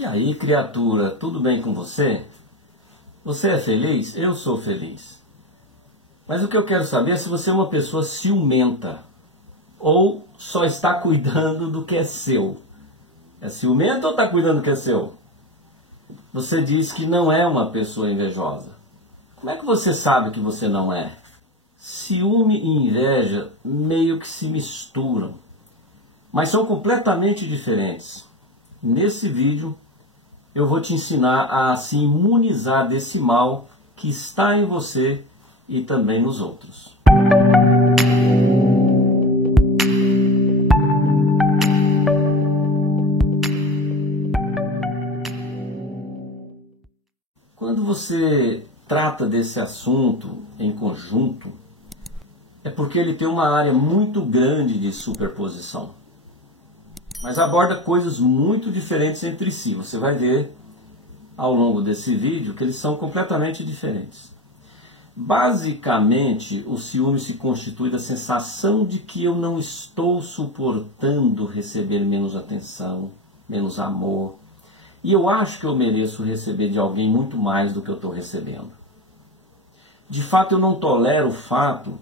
E aí, criatura, tudo bem com você? Você é feliz? Eu sou feliz. Mas o que eu quero saber é se você é uma pessoa ciumenta ou só está cuidando do que é seu. É ciumento ou está cuidando do que é seu? Você diz que não é uma pessoa invejosa. Como é que você sabe que você não é? Ciúme e inveja meio que se misturam, mas são completamente diferentes. Nesse vídeo eu vou te ensinar a se imunizar desse mal que está em você e também nos outros. Quando você trata desse assunto em conjunto, é porque ele tem uma área muito grande de superposição. Mas aborda coisas muito diferentes entre si. Você vai ver ao longo desse vídeo que eles são completamente diferentes. Basicamente, o ciúme se constitui da sensação de que eu não estou suportando receber menos atenção, menos amor. E eu acho que eu mereço receber de alguém muito mais do que eu estou recebendo. De fato, eu não tolero o fato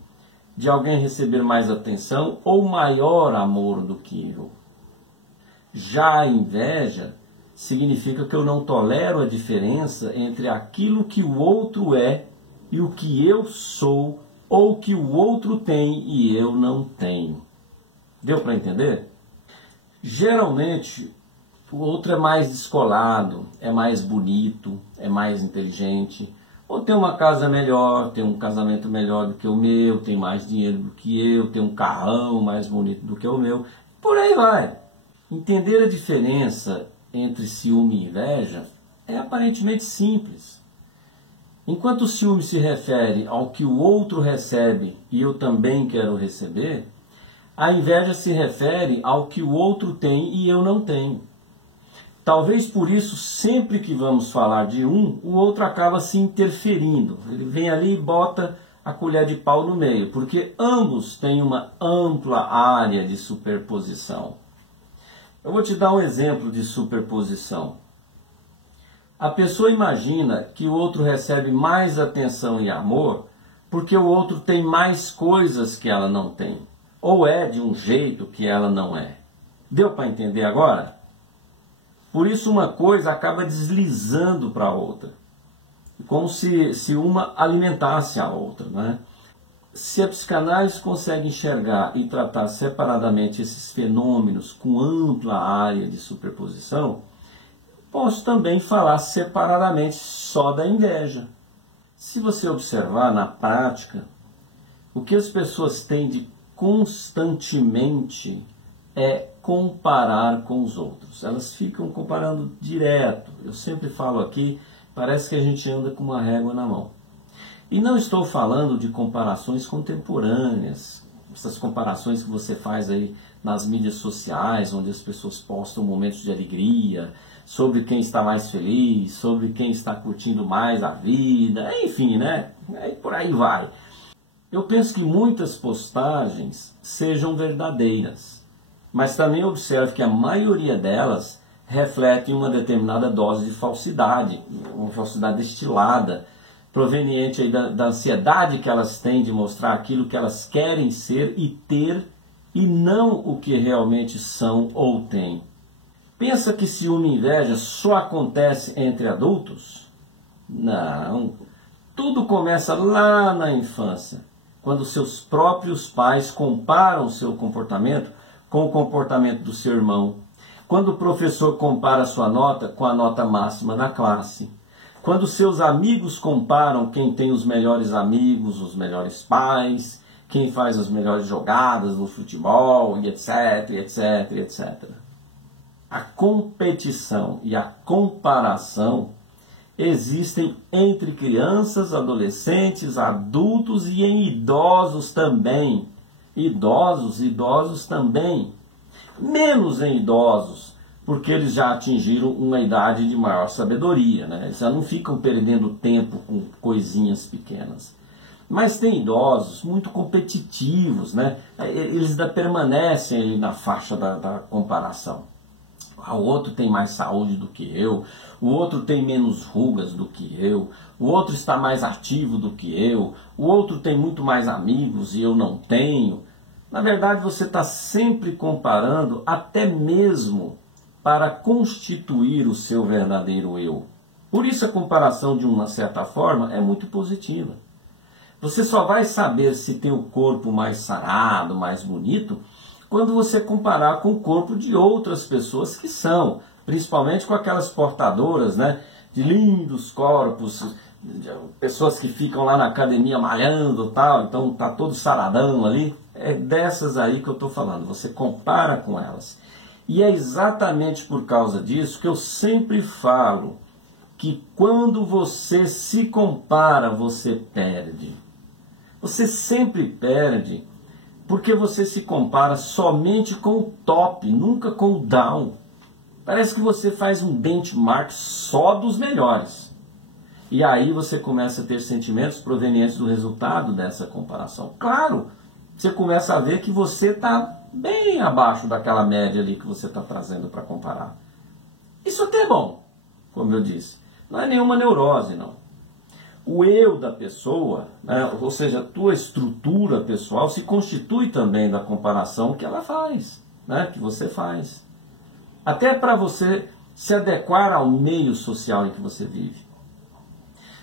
de alguém receber mais atenção ou maior amor do que eu. Já a inveja significa que eu não tolero a diferença entre aquilo que o outro é e o que eu sou, ou que o outro tem e eu não tenho. Deu para entender? Geralmente, o outro é mais descolado, é mais bonito, é mais inteligente, ou tem uma casa melhor, tem um casamento melhor do que o meu, tem mais dinheiro do que eu, tem um carrão mais bonito do que o meu, por aí vai. Entender a diferença entre ciúme e inveja é aparentemente simples. Enquanto o ciúme se refere ao que o outro recebe e eu também quero receber, a inveja se refere ao que o outro tem e eu não tenho. Talvez por isso, sempre que vamos falar de um, o outro acaba se interferindo. Ele vem ali e bota a colher de pau no meio, porque ambos têm uma ampla área de superposição. Eu vou te dar um exemplo de superposição. A pessoa imagina que o outro recebe mais atenção e amor porque o outro tem mais coisas que ela não tem, ou é de um jeito que ela não é. Deu para entender agora? Por isso uma coisa acaba deslizando para a outra, como se uma alimentasse a outra, né? Se a psicanálise consegue enxergar e tratar separadamente esses fenômenos com ampla área de superposição, posso também falar separadamente só da inveja. Se você observar na prática, o que as pessoas têm de constantemente é comparar com os outros. Elas ficam comparando direto. Eu sempre falo aqui, parece que a gente anda com uma régua na mão. E não estou falando de comparações contemporâneas, essas comparações que você faz aí nas mídias sociais, onde as pessoas postam momentos de alegria, sobre quem está mais feliz, sobre quem está curtindo mais a vida, enfim, né? Aí por aí vai. Eu penso que muitas postagens sejam verdadeiras, mas também observo que a maioria delas refletem uma determinada dose de falsidade, uma falsidade destilada, proveniente aí da ansiedade que elas têm de mostrar aquilo que elas querem ser e ter, e não o que realmente são ou têm. Pensa que ciúme e inveja só acontece entre adultos? Não. Tudo começa lá na infância, quando seus próprios pais comparam seu comportamento com o comportamento do seu irmão, quando o professor compara sua nota com a nota máxima da classe, quando seus amigos comparam quem tem os melhores amigos, os melhores pais, quem faz as melhores jogadas no futebol, e etc, etc, etc. A competição e a comparação existem entre crianças, adolescentes, adultos e em idosos também. Idosos também. Menos em idosos, porque eles já atingiram uma idade de maior sabedoria, né? Eles já não ficam perdendo tempo com coisinhas pequenas. Mas tem idosos muito competitivos, né? Eles ainda permanecem ali na faixa da comparação. O outro tem mais saúde do que eu, o outro tem menos rugas do que eu, o outro está mais ativo do que eu, o outro tem muito mais amigos e eu não tenho. Na verdade, você está sempre comparando, até mesmo para constituir o seu verdadeiro eu. Por isso a comparação, de uma certa forma, é muito positiva. Você só vai saber se tem o corpo mais sarado, mais bonito, quando você comparar com o corpo de outras pessoas que são, principalmente com aquelas portadoras, né, de lindos corpos, pessoas que ficam lá na academia malhando e tal, então tá todo saradão ali. É dessas aí que eu estou falando, você compara com elas. E é exatamente por causa disso que eu sempre falo que quando você se compara, você perde. Você sempre perde porque você se compara somente com o top, nunca com o down. Parece que você faz um benchmark só dos melhores. E aí você começa a ter sentimentos provenientes do resultado dessa comparação. Claro, você começa a ver que você está bem abaixo daquela média ali que você está trazendo para comparar. Isso até é bom, como eu disse. Não é nenhuma neurose, não. O eu da pessoa, né, ou seja, a tua estrutura pessoal, se constitui também da comparação que ela faz, né, que você faz. Até para você se adequar ao meio social em que você vive.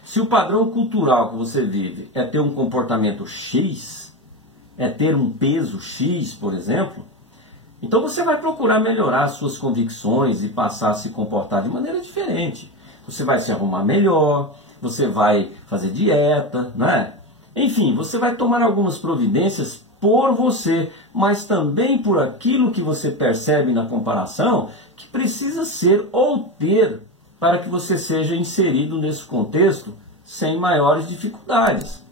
Se o padrão cultural que você vive é ter um comportamento X, é ter um peso X, por exemplo, então você vai procurar melhorar suas convicções e passar a se comportar de maneira diferente. Você vai se arrumar melhor, você vai fazer dieta, né? Enfim, você vai tomar algumas providências por você, mas também por aquilo que você percebe na comparação que precisa ser ou ter para que você seja inserido nesse contexto sem maiores dificuldades.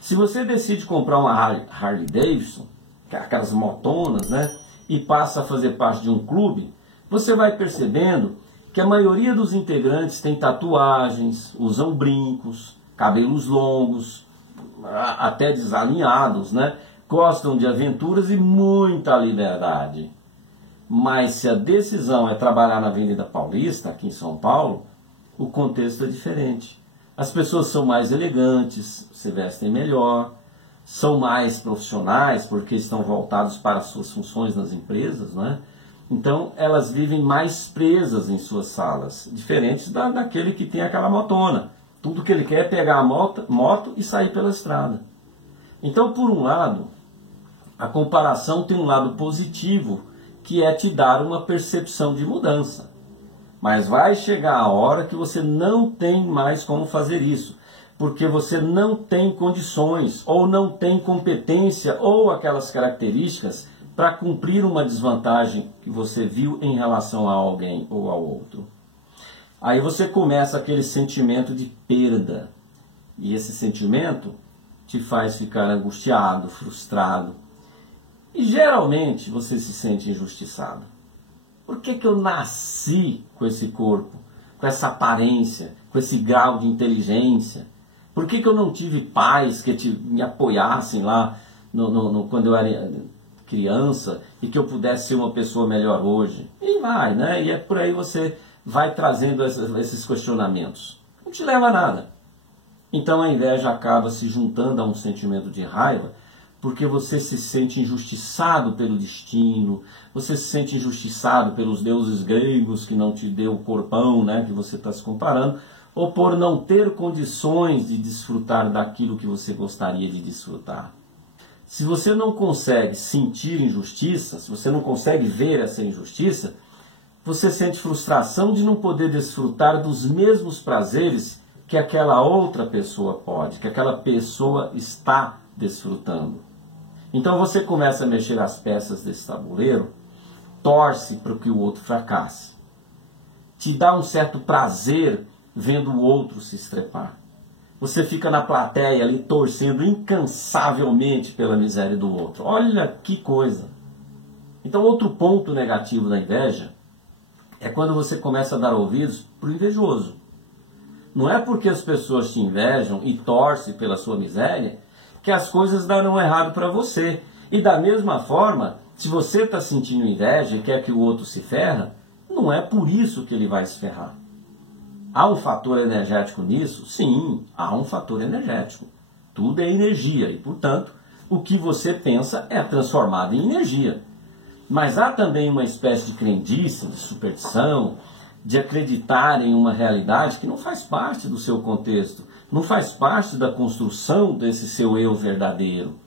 Se você decide comprar uma Harley Davidson, aquelas motonas, né, e passa a fazer parte de um clube, você vai percebendo que a maioria dos integrantes tem tatuagens, usam brincos, cabelos longos, até desalinhados, né? Gostam de aventuras e muita liberdade. Mas se a decisão é trabalhar na Avenida Paulista, aqui em São Paulo, o contexto é diferente. As pessoas são mais elegantes, se vestem melhor, são mais profissionais porque estão voltados para as suas funções nas empresas, né? Então elas vivem mais presas em suas salas, diferentes daquele que tem aquela motona. Tudo que ele quer é pegar a moto e sair pela estrada. Então, por um lado, a comparação tem um lado positivo, que é te dar uma percepção de mudança. Mas vai chegar a hora que você não tem mais como fazer isso, porque você não tem condições, ou não tem competência, ou aquelas características para cumprir uma desvantagem que você viu em relação a alguém ou ao outro. Aí você começa aquele sentimento de perda. E esse sentimento te faz ficar angustiado, frustrado. E geralmente você se sente injustiçado. Por que eu nasci com esse corpo, com essa aparência, com esse grau de inteligência? Por que eu não tive pais que me apoiassem lá quando eu era criança e que eu pudesse ser uma pessoa melhor hoje? E vai, né? E é por aí você vai trazendo esses questionamentos. Não te leva a nada. Então a inveja acaba se juntando a um sentimento de raiva, porque você se sente injustiçado pelo destino, você se sente injustiçado pelos deuses gregos que não te deu o corpão, né, que você está se comparando, ou por não ter condições de desfrutar daquilo que você gostaria de desfrutar. Se você não consegue sentir injustiça, se você não consegue ver essa injustiça, você sente frustração de não poder desfrutar dos mesmos prazeres que aquela outra pessoa pode, que aquela pessoa está desfrutando. Então você começa a mexer as peças desse tabuleiro, torce para que o outro fracasse. Te dá um certo prazer vendo o outro se estrepar. Você fica na plateia ali torcendo incansavelmente pela miséria do outro. Olha que coisa! Então outro ponto negativo da inveja é quando você começa a dar ouvidos para o invejoso. Não é porque as pessoas te invejam e torcem pela sua miséria que as coisas darão errado para você. E da mesma forma, se você está sentindo inveja e quer que o outro se ferra, não é por isso que ele vai se ferrar. Há um fator energético nisso? Sim, há um fator energético. Tudo é energia e, portanto, o que você pensa é transformado em energia. Mas há também uma espécie de crendice, de superstição, de acreditar em uma realidade que não faz parte do seu contexto, não faz parte da construção desse seu eu verdadeiro.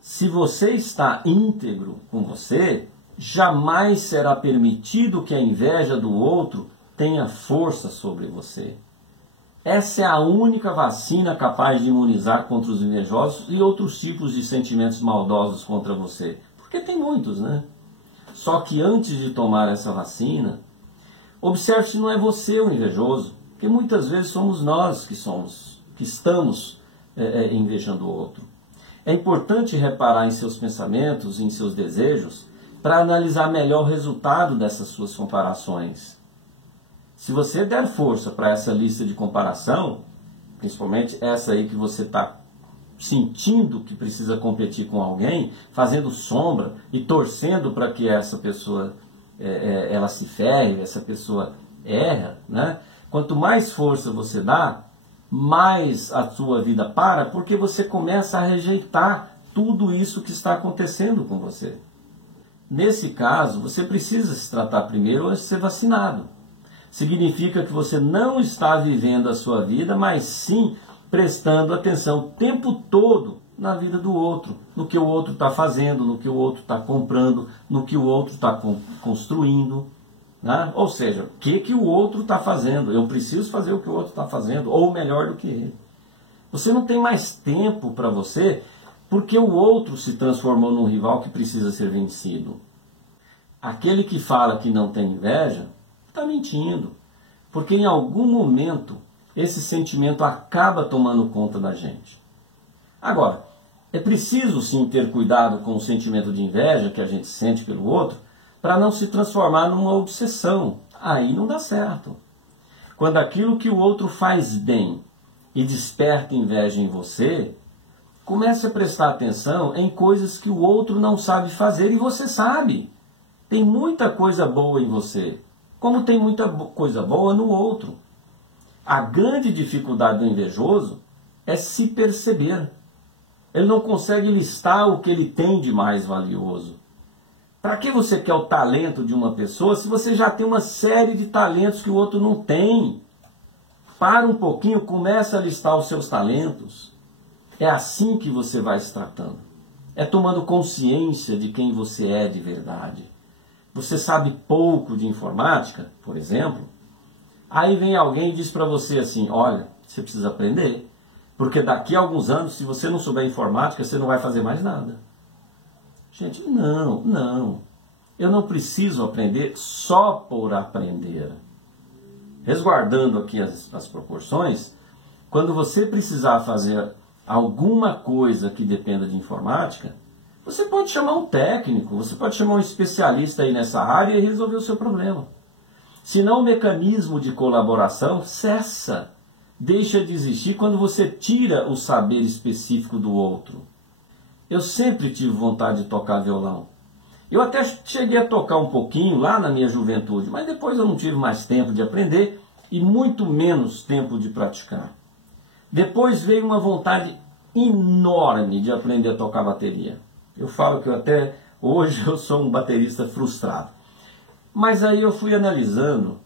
Se você está íntegro com você, jamais será permitido que a inveja do outro tenha força sobre você. Essa é a única vacina capaz de imunizar contra os invejosos e outros tipos de sentimentos maldosos contra você. Porque tem muitos, né? Só que antes de tomar essa vacina, observe se não é você o invejoso, porque muitas vezes somos nós que estamos invejando o outro. É importante reparar em seus pensamentos, em seus desejos, para analisar melhor o resultado dessas suas comparações. Se você der força para essa lista de comparação, principalmente essa aí que você está sentindo que precisa competir com alguém, fazendo sombra e torcendo para que essa pessoa ela se ferre, essa pessoa erra, né? Quanto mais força você dá, mais a sua vida para, porque você começa a rejeitar tudo isso que está acontecendo com você. Nesse caso, você precisa se tratar primeiro antes de ser vacinado. Significa que você não está vivendo a sua vida, mas sim prestando atenção o tempo todo na vida do outro, no que o outro está fazendo, no que o outro está comprando, no que o outro está construindo. Né? Ou seja, o que o outro está fazendo? Eu preciso fazer o que o outro está fazendo, ou melhor do que ele. Você não tem mais tempo para você, porque o outro se transformou num rival que precisa ser vencido. Aquele que fala que não tem inveja, está mentindo. Porque em algum momento, esse sentimento acaba tomando conta da gente. Agora, é preciso sim ter cuidado com o sentimento de inveja que a gente sente pelo outro, para não se transformar numa obsessão. Aí não dá certo. Quando aquilo que o outro faz bem e desperta inveja em você, comece a prestar atenção em coisas que o outro não sabe fazer e você sabe. Tem muita coisa boa em você, como tem muita coisa boa no outro. A grande dificuldade do invejoso é se perceber. Ele não consegue listar o que ele tem de mais valioso. Para que você quer o talento de uma pessoa se você já tem uma série de talentos que o outro não tem? Para um pouquinho, começa a listar os seus talentos. É assim que você vai se tratando. É tomando consciência de quem você é de verdade. Você sabe pouco de informática, por exemplo, aí vem alguém e diz para você assim, olha, você precisa aprender, porque daqui a alguns anos, se você não souber informática, você não vai fazer mais nada. Gente, não. Eu não preciso aprender só por aprender. Resguardando aqui as proporções, quando você precisar fazer alguma coisa que dependa de informática, você pode chamar um técnico, você pode chamar um especialista aí nessa área e resolver o seu problema. Senão o mecanismo de colaboração cessa, deixa de existir quando você tira o saber específico do outro. Eu sempre tive vontade de tocar violão. Eu até cheguei a tocar um pouquinho lá na minha juventude, mas depois eu não tive mais tempo de aprender e muito menos tempo de praticar. Depois veio uma vontade enorme de aprender a tocar bateria. Eu falo que até hoje eu sou um baterista frustrado. Mas aí eu fui analisando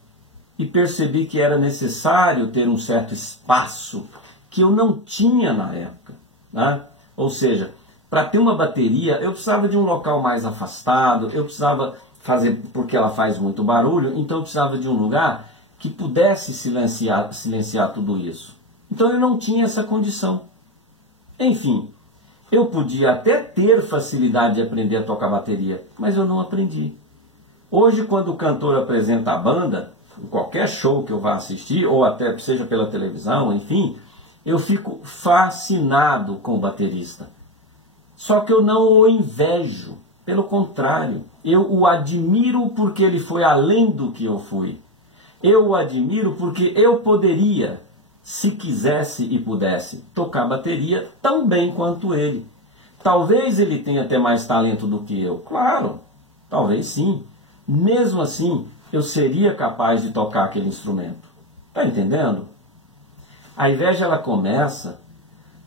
e percebi que era necessário ter um certo espaço que eu não tinha na época. Né? Ou seja, para ter uma bateria, eu precisava de um local mais afastado, eu precisava fazer, porque ela faz muito barulho, então eu precisava de um lugar que pudesse silenciar tudo isso. Então eu não tinha essa condição. Enfim, eu podia até ter facilidade de aprender a tocar bateria, mas eu não aprendi. Hoje, quando o cantor apresenta a banda, em qualquer show que eu vá assistir, ou até seja pela televisão, enfim, eu fico fascinado com o baterista. Só que eu não o invejo, pelo contrário, eu o admiro porque ele foi além do que eu fui. Eu o admiro porque eu poderia, se quisesse e pudesse, tocar bateria tão bem quanto ele. Talvez ele tenha até mais talento do que eu, claro, talvez sim. Mesmo assim, eu seria capaz de tocar aquele instrumento. Está entendendo? A inveja ela começa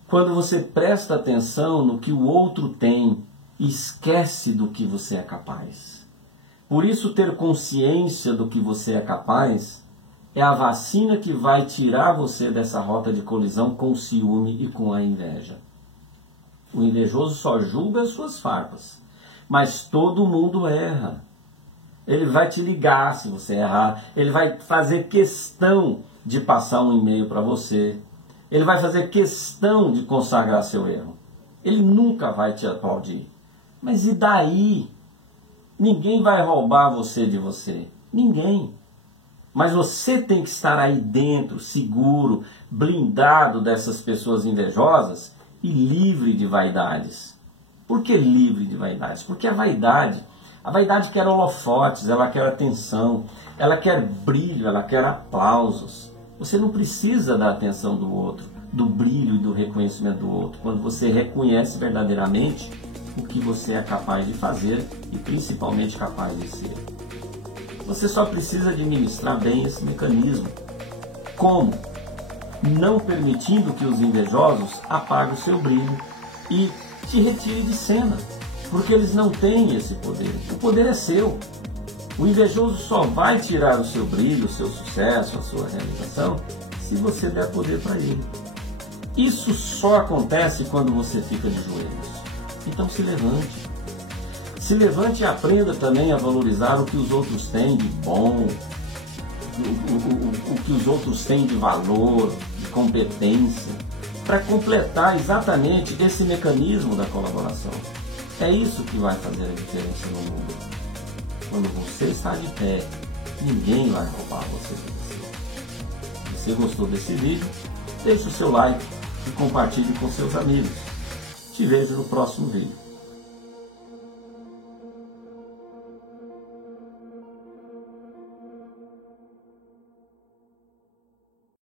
quando você presta atenção no que o outro tem e esquece do que você é capaz. Por isso, ter consciência do que você é capaz é a vacina que vai tirar você dessa rota de colisão com o ciúme e com a inveja. O invejoso só julga as suas farpas, mas todo mundo erra. Ele vai te ligar se você errar, ele vai fazer questão de passar um e-mail para você, ele vai fazer questão de consagrar seu erro. Ele nunca vai te aplaudir. Mas e daí? Ninguém vai roubar você de você. Ninguém. Mas você tem que estar aí dentro, seguro, blindado dessas pessoas invejosas e livre de vaidades. Por que livre de vaidades? Porque a vaidade quer holofotes, ela quer atenção, ela quer brilho, ela quer aplausos. Você não precisa da atenção do outro, do brilho e do reconhecimento do outro, quando você reconhece verdadeiramente o que você é capaz de fazer e principalmente capaz de ser. Você só precisa administrar bem esse mecanismo. Como? Não permitindo que os invejosos apaguem o seu brilho e te retirem de cena, porque eles não têm esse poder. O poder é seu. O invejoso só vai tirar o seu brilho, o seu sucesso, a sua realização, se você der poder para ele. Isso só acontece quando você fica de joelhos. Então se levante. Se levante e aprenda também a valorizar o que os outros têm de bom, o que os outros têm de valor, de competência, para completar exatamente esse mecanismo da colaboração. É isso que vai fazer a diferença no mundo. Quando você está de pé, ninguém vai roubar você de você. Se você gostou desse vídeo, deixe o seu like e compartilhe com seus amigos. Te vejo no próximo vídeo.